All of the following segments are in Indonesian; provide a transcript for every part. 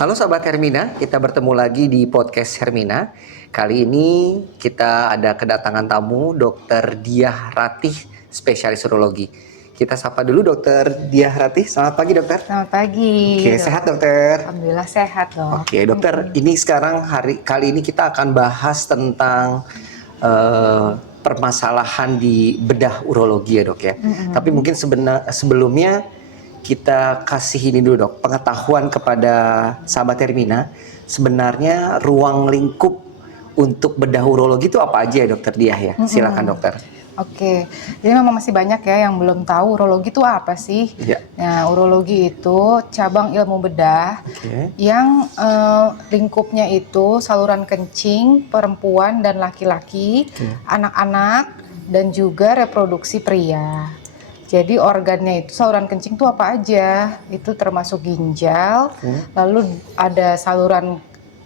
Halo sahabat Hermina, kita bertemu lagi di podcast Hermina. Kali ini kita ada kedatangan tamu Dr. Diah Ratih, spesialis urologi. Kita sapa dulu Dr. Diah Ratih. Selamat pagi dokter. Selamat pagi. Oke, sehat dokter? Alhamdulillah sehat dok. Oke dokter, ini sekarang kali ini kita akan bahas tentang permasalahan di bedah urologi ya dok ya. Tapi mungkin sebelumnya kita kasih ini dulu dok, pengetahuan kepada sahabat Hermina. Sebenarnya ruang lingkup untuk bedah urologi itu apa aja ya dokter Diah ya? Silakan dokter. Oke, jadi memang masih banyak ya yang belum tahu urologi itu apa sih? Ya. Nah, urologi itu cabang ilmu bedah yang lingkupnya itu saluran kencing perempuan dan laki-laki, anak-anak dan juga reproduksi pria. Jadi organnya itu saluran kencing itu apa aja? Itu termasuk ginjal, lalu ada saluran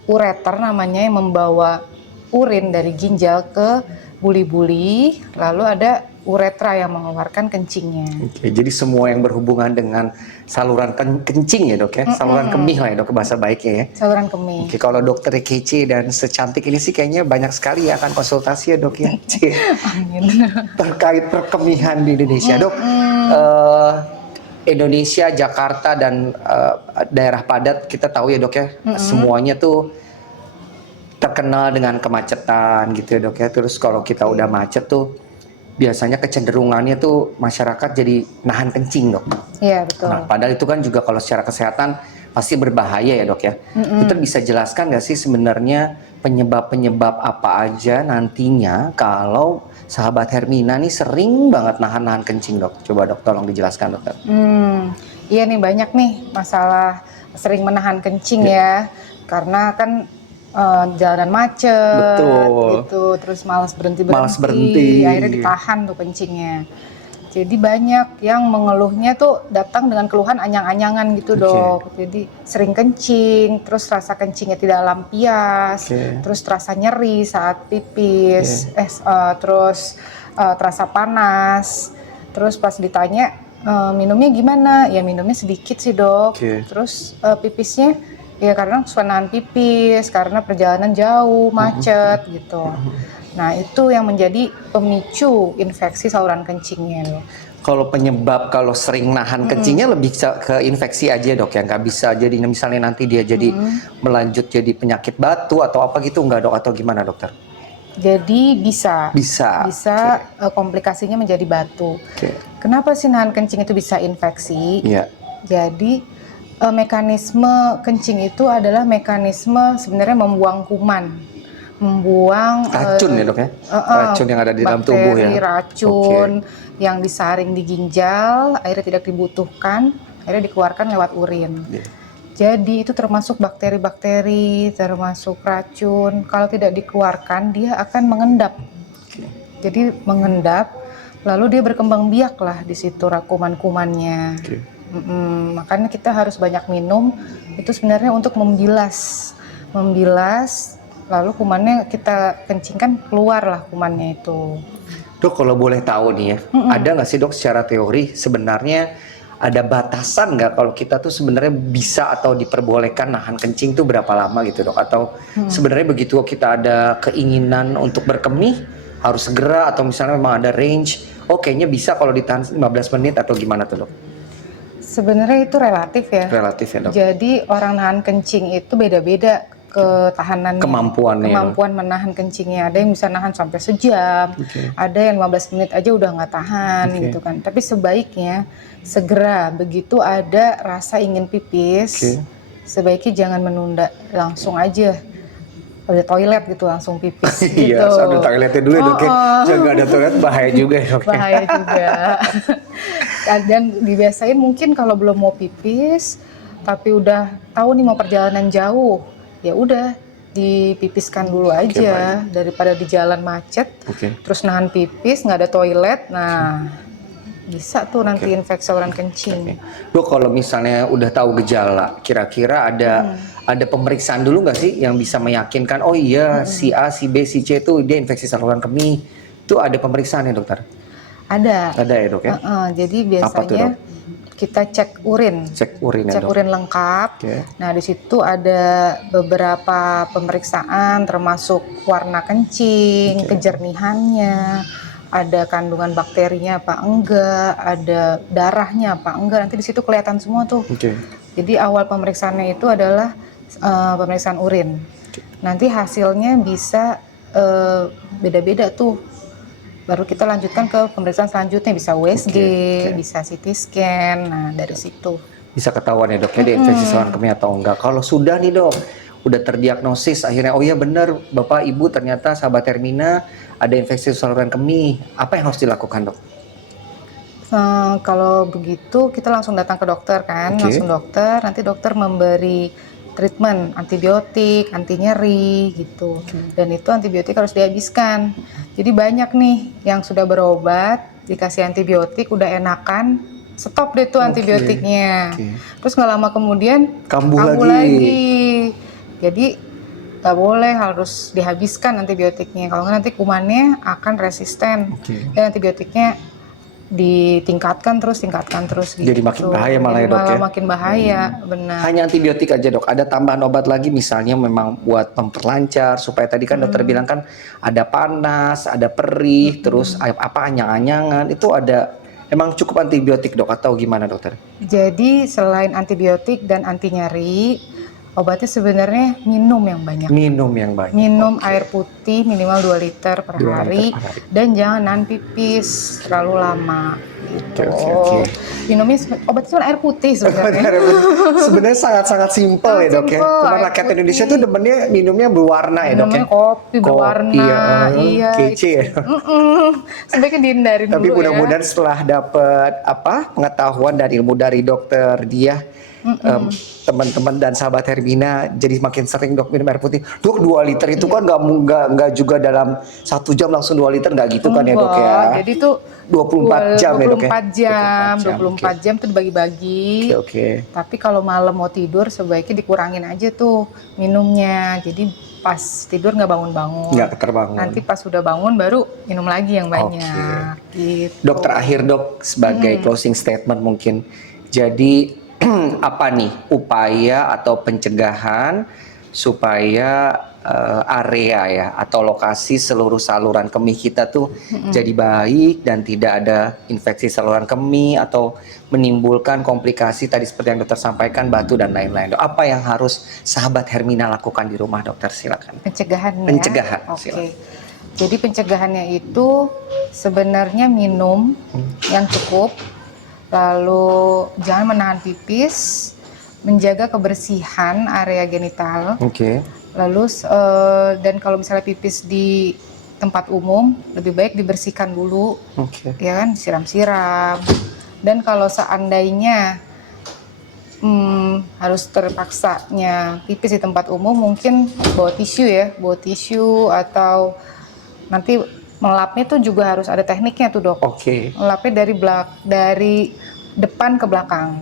ureter namanya yang membawa urin dari ginjal ke buli-buli, lalu ada uretra yang mengeluarkan kencingnya. Oke, jadi semua yang berhubungan dengan saluran kencing ya dok ya, saluran kemih lah ya dok bahasa baiknya ya. Saluran kemih. Oke, kalau dokter kece dan secantik ini sih kayaknya banyak sekali ya akan konsultasi ya dok ya. Amin. Terkait perkemihan di Indonesia dok. Indonesia, Jakarta dan daerah padat kita tahu ya dok ya, semuanya tuh terkenal dengan kemacetan gitu ya dok ya. Terus kalau kita udah macet tuh biasanya kecenderungannya tuh masyarakat jadi nahan kencing dok. Iya betul. Nah, padahal itu kan juga kalau secara kesehatan pasti berbahaya ya dok ya. Dokter bisa jelaskan nggak sih sebenarnya penyebab-penyebab apa aja nantinya kalau sahabat Hermina nih sering banget nahan-nahan kencing dok. Coba dok tolong dijelaskan dokter. Iya nih banyak nih masalah sering menahan kencing ya. Karena kan jalanan macet, gitu, terus malas berhenti, akhirnya ditahan tuh kencingnya. Jadi banyak yang mengeluhnya tuh datang dengan keluhan anyang-anyangan gitu dok. Jadi sering kencing, terus rasa kencingnya tidak lampias, terus terasa nyeri saat pipis, terus terasa panas, terus pas ditanya minumnya gimana? Ya minumnya sedikit sih dok. Terus pipisnya ya karena suka nahan pipis, karena perjalanan jauh, macet gitu. Nah itu yang menjadi pemicu infeksi saluran kencingnya. Kalau penyebab kalau sering nahan kencingnya lebih ke infeksi aja dok ya, nggak bisa jadi misalnya nanti dia jadi melanjut jadi penyakit batu atau apa gitu nggak dok, atau gimana dokter? Jadi bisa komplikasinya menjadi batu. Kenapa sih nahan kencing itu bisa infeksi? Jadi mekanisme kencing itu adalah mekanisme sebenarnya membuang kuman, membuang racun ya dok ya, racun yang ada di dalam tubuh ya, racun yang disaring di ginjal, akhirnya tidak dibutuhkan, akhirnya dikeluarkan lewat urin. Jadi itu termasuk bakteri-bakteri, termasuk racun. Kalau tidak dikeluarkan dia akan mengendap. Jadi mengendap, lalu dia berkembang biak lah di situ kuman-kumannya. Makanya kita harus banyak minum itu sebenarnya untuk membilas, lalu kumannya kita kencingkan keluar lah kumannya itu. Dok kalau boleh tahu nih ya, ada nggak sih dok secara teori sebenarnya ada batasan nggak kalau kita tuh sebenarnya bisa atau diperbolehkan nahan kencing tuh berapa lama gitu dok? Atau sebenarnya begitu kita ada keinginan untuk berkemih harus segera, atau misalnya memang ada range, kayaknya bisa kalau ditahan 15 menit atau gimana tuh dok? Sebenarnya itu relatif ya. Relatif ya dok. Jadi orang nahan kencing itu beda-beda ketahanannya. Kemampuan menahan kencingnya. Ada yang bisa nahan sampai sejam. Ada yang 15 menit aja udah nggak tahan gitu kan. Tapi sebaiknya segera begitu ada rasa ingin pipis, sebaiknya jangan menunda, langsung aja. Ada toilet gitu langsung pipis gitu. Iya, ada toiletnya dulu ya dok ya. Jangan nggak ada toilet bahaya juga ya dok. Bahaya juga. Dan dibiasain mungkin kalau belum mau pipis, tapi udah tahu nih mau perjalanan jauh, ya udah dipipiskan dulu aja daripada di jalan macet. Terus nahan pipis nggak ada toilet, nah bisa tuh nanti infeksi saluran kencing. Dok kalau misalnya udah tahu gejala, kira-kira ada pemeriksaan dulu nggak sih yang bisa meyakinkan si A, si B, si C itu dia infeksi saluran kemih? Itu ada pemeriksaan ya dokter? Ada ya dok ya? Jadi biasanya kita cek urin. Cek urin ya, Cek Dok. urin lengkap. Oke. Nah, di situ ada beberapa pemeriksaan termasuk warna kencing, kejernihannya, ada kandungan bakterinya apa enggak, ada darahnya apa enggak. Nanti di situ kelihatan semua tuh. Oke. Jadi awal pemeriksaannya itu adalah pemeriksaan urin. Nanti hasilnya bisa beda-beda tuh. Baru kita lanjutkan ke pemeriksaan selanjutnya, bisa USG, bisa CT scan. Nah, dari situ Bisa ketahuan ya, Dok, ya, ada infeksi saluran kemih atau enggak. Kalau sudah nih, Dok, udah terdiagnosis akhirnya, oh iya benar, Bapak Ibu ternyata sahabat Hermina ada infeksi saluran kemih. Apa yang harus dilakukan, Dok? kalau begitu kita langsung datang ke dokter kan, langsung dokter, nanti dokter memberi treatment antibiotik, anti nyeri gitu. Dan itu antibiotik harus dihabiskan. Jadi banyak nih yang sudah berobat dikasih antibiotik udah enakan, stop deh tuh antibiotiknya. Terus nggak lama kemudian kambuh lagi. Jadi nggak boleh, harus dihabiskan antibiotiknya. Kalau nggak nanti kumannya akan resisten. Dan antibiotiknya ditingkatkan terus gitu. Jadi makin bahaya malah ya, Dok, ya? Makin bahaya, benar. Hanya antibiotik aja, Dok? Ada tambahan obat lagi misalnya memang buat memperlancar supaya tadi kan dokter bilang kan ada panas, ada perih, terus apa anyang-anyangan, itu ada emang cukup antibiotik, Dok, atau gimana, dokter? Jadi selain antibiotik dan anti nyeri, obatnya sebenarnya minum yang banyak. Minum air putih minimal 2 liter per hari dan jangan nahan pipis terlalu lama. Gitu. Minumnya obatnya cuma air putih sebenarnya. Sebenarnya sangat-sangat simpel ya, Dok, ya. Cuma rakyat Indonesia tuh demennya minumnya berwarna ya, Dok, ya. Minumnya kopi berwarna. Iya. Kece ya. Sebaiknya dihindarin dulu. Tapi mudah-mudahan setelah dapat pengetahuan dan ilmu dari dokter dia, teman-teman dan sahabat Hermina jadi makin sering, Dok, minum air putih. Dok, 2 liter itu kan nggak juga dalam 1 jam langsung 2 liter, nggak gitu kan ya, Dok, ya? Jadi itu 24 jam ya, Dok, ya? 24 jam tuh dibagi-bagi. Tapi kalau malam mau tidur sebaiknya dikurangin aja tuh minumnya. Jadi pas tidur nggak bangun-bangun. Nggak terbangun. Nanti pas sudah bangun baru minum lagi yang banyak. Gitu. Dok, terakhir, Dok, sebagai closing statement mungkin. Jadi apa nih upaya atau pencegahan supaya area ya atau lokasi seluruh saluran kemih kita tuh jadi baik dan tidak ada infeksi saluran kemih atau menimbulkan komplikasi tadi seperti yang dokter sampaikan, batu dan lain-lain, Dok. Apa yang harus sahabat Hermina lakukan di rumah, dokter? Silakan. Pencegahan. Oke. Jadi pencegahannya itu sebenarnya minum yang cukup, lalu jangan menahan pipis, menjaga kebersihan area genital. Lalu dan kalau misalnya pipis di tempat umum lebih baik dibersihkan dulu, ya kan, siram-siram. Dan kalau seandainya harus terpaksanya pipis di tempat umum, mungkin bawa tisu atau nanti melapnya tuh juga harus ada tekniknya tuh, Dok. Melapnya dari depan ke belakang.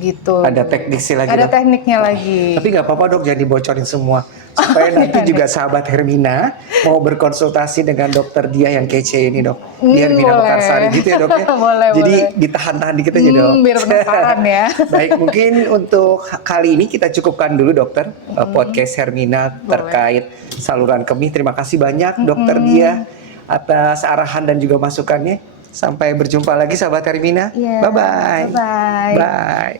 Gitu. Ada tekniknya lagi. Ada tekniknya lagi. Tapi nggak apa-apa, Dok, jangan dibocorin semua. Supaya nanti juga sahabat Hermina mau berkonsultasi dengan dokter dia yang kece ini, Dok. Di Hermina Mekarsari gitu ya, Dok, ya. Jadi ditahan-tahan dikit aja, Dok. Biar penasaran ya. Baik, mungkin untuk kali ini kita cukupkan dulu, dokter, podcast Hermina terkait saluran kemih. Terima kasih banyak, dokter dia, atas arahan dan juga masukannya. Sampai berjumpa lagi, sahabat Hermina. Bye-bye. Bye-bye. Bye.